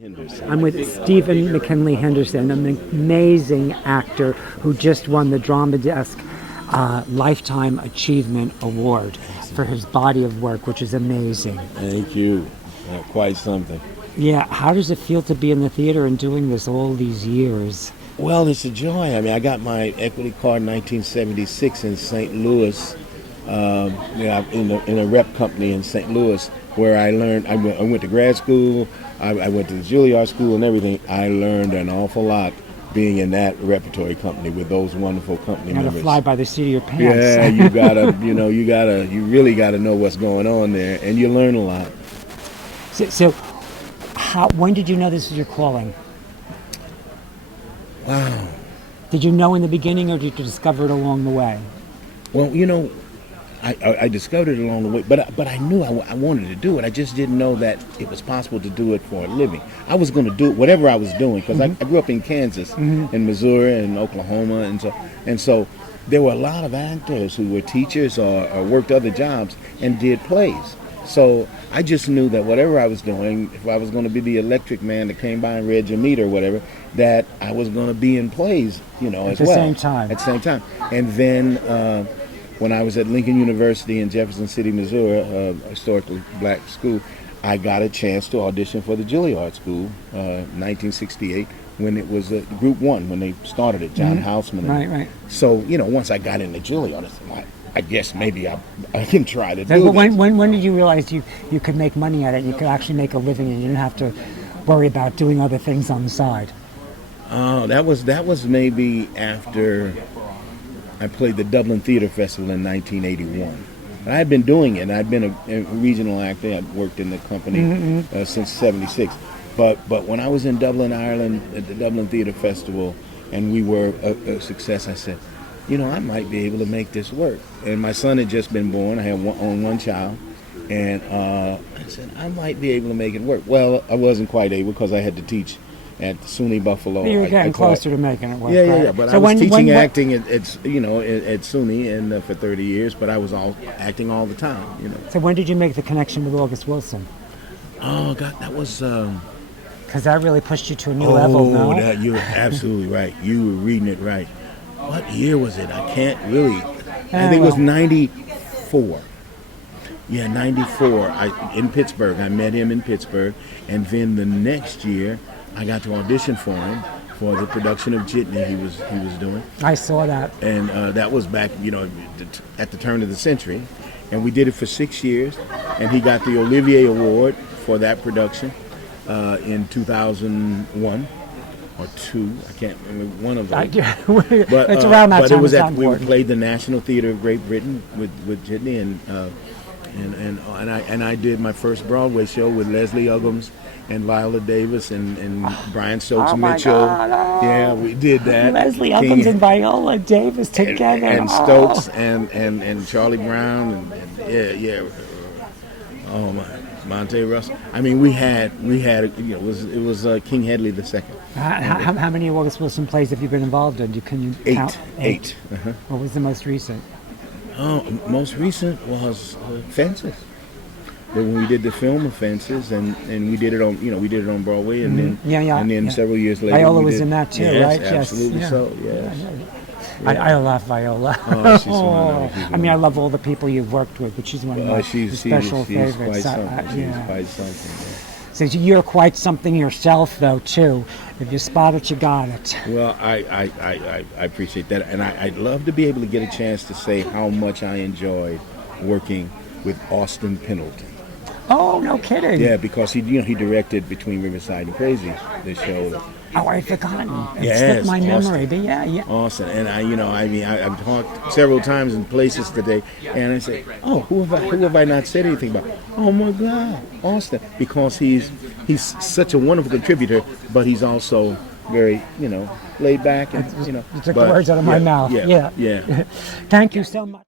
Henderson. I'm with Stephen McKinley Henderson, an amazing actor who just won the Drama Desk Lifetime Achievement Award for his body of work, which is amazing. Thank you. Quite something. Yeah, how does it feel to be in the theater and doing this all these years? Well, it's a joy. I mean, I got my equity card in 1976 in St. Louis, in a rep company in St. Louis, where I learned. I went to grad school. I went to the Juilliard School and everything. I learned an awful lot being in that repertory company with those wonderful company members. You gotta fly by the seat of your pants. Yeah, you gotta, you really gotta know what's going on there, and you learn a lot. When did you know this was your calling? Wow. Did you know in the beginning, or did you discover it along the way? Well, I discovered it along the way, but I knew I wanted to do it. I just didn't know that it was possible to do it for a living. I was going to do whatever I was doing because I grew up in Kansas, in Missouri, and Oklahoma, and so there were a lot of actors who were teachers or worked other jobs and did plays. So I just knew that whatever I was doing, if I was going to be the electric man that came by and read your meter or whatever, that I was going to be in plays, as well. At the same time. At the same time. And then when I was at Lincoln University in Jefferson City, Missouri, a historically black school, I got a chance to audition for the Juilliard School, 1968, when it was Group 1, when they started it, John Houseman. Right. So, once I got into Juilliard, I said, I guess maybe I can try to do it. When did you realize you could make money at it, and you could actually make a living, and you didn't have to worry about doing other things on the side? That was maybe after I played the Dublin Theatre Festival in 1981. I had been doing it. I'd been a regional actor. I'd worked in the company since '76. But when I was in Dublin, Ireland, at the Dublin Theatre Festival, and we were a success, I said, I might be able to make this work. And my son had just been born. I had one child. And I said, I might be able to make it work. Well, I wasn't quite able because I had to teach at SUNY Buffalo. You were getting closer to making it work. Yeah. But so I was teaching acting at SUNY and for 30 years, but I was acting all the time. So when did you make the connection with August Wilson? Oh God, that was. Because that really pushed you to a new level. No? You're absolutely right. You were reading it right. What year was it? I can't really. I think it was 94. Yeah, 94. In Pittsburgh. I met him in Pittsburgh, and then the next year, I got to audition for him for the production of Jitney he was doing. I saw that. And that was back, at the turn of the century, and we did it for 6 years, and he got the Olivier Award for that production in 2001. Or 2, I can't remember, one of them. But it's around that time. But it was we played the National Theatre of Great Britain with Jitney, and I did my first Broadway show with Leslie Uggams and Viola Davis and Brian Stokes Mitchell. Yeah, we did that. Leslie Uggams and Viola Davis together. And Stokes and Charlie Brown and oh my. Monte Russell. I mean, we had it was King Hedley II. How many August Wilson plays have you been involved in? Can you count? Eight. What was the most recent? Oh, most recent was Fences. When we did the film of Fences, and we did it on Broadway, and then several years later Viola was in that too, right? Absolutely. Yes. So yes. Yeah. I love Viola. Oh, she's wonderful. I mean, I love all the people you've worked with, but she's one of my special favorites. Quite something. She's quite something. So you're quite something yourself, though, too. If you spot it, you got it. Well, I appreciate that, and I'd love to be able to get a chance to say how much I enjoyed working with Austin Pendleton. Oh, no kidding. Yeah, because he directed Between Riverside and Crazy, the show. Oh, I'd forgotten. It slipped my memory, but yeah. Austin, and I've talked several times in places today, and I say, oh, who have I not said anything about? Oh my God, Austin, because he's such a wonderful contributor, but he's also very laid back, and You took the words out of my mouth. Yeah. Thank you so much.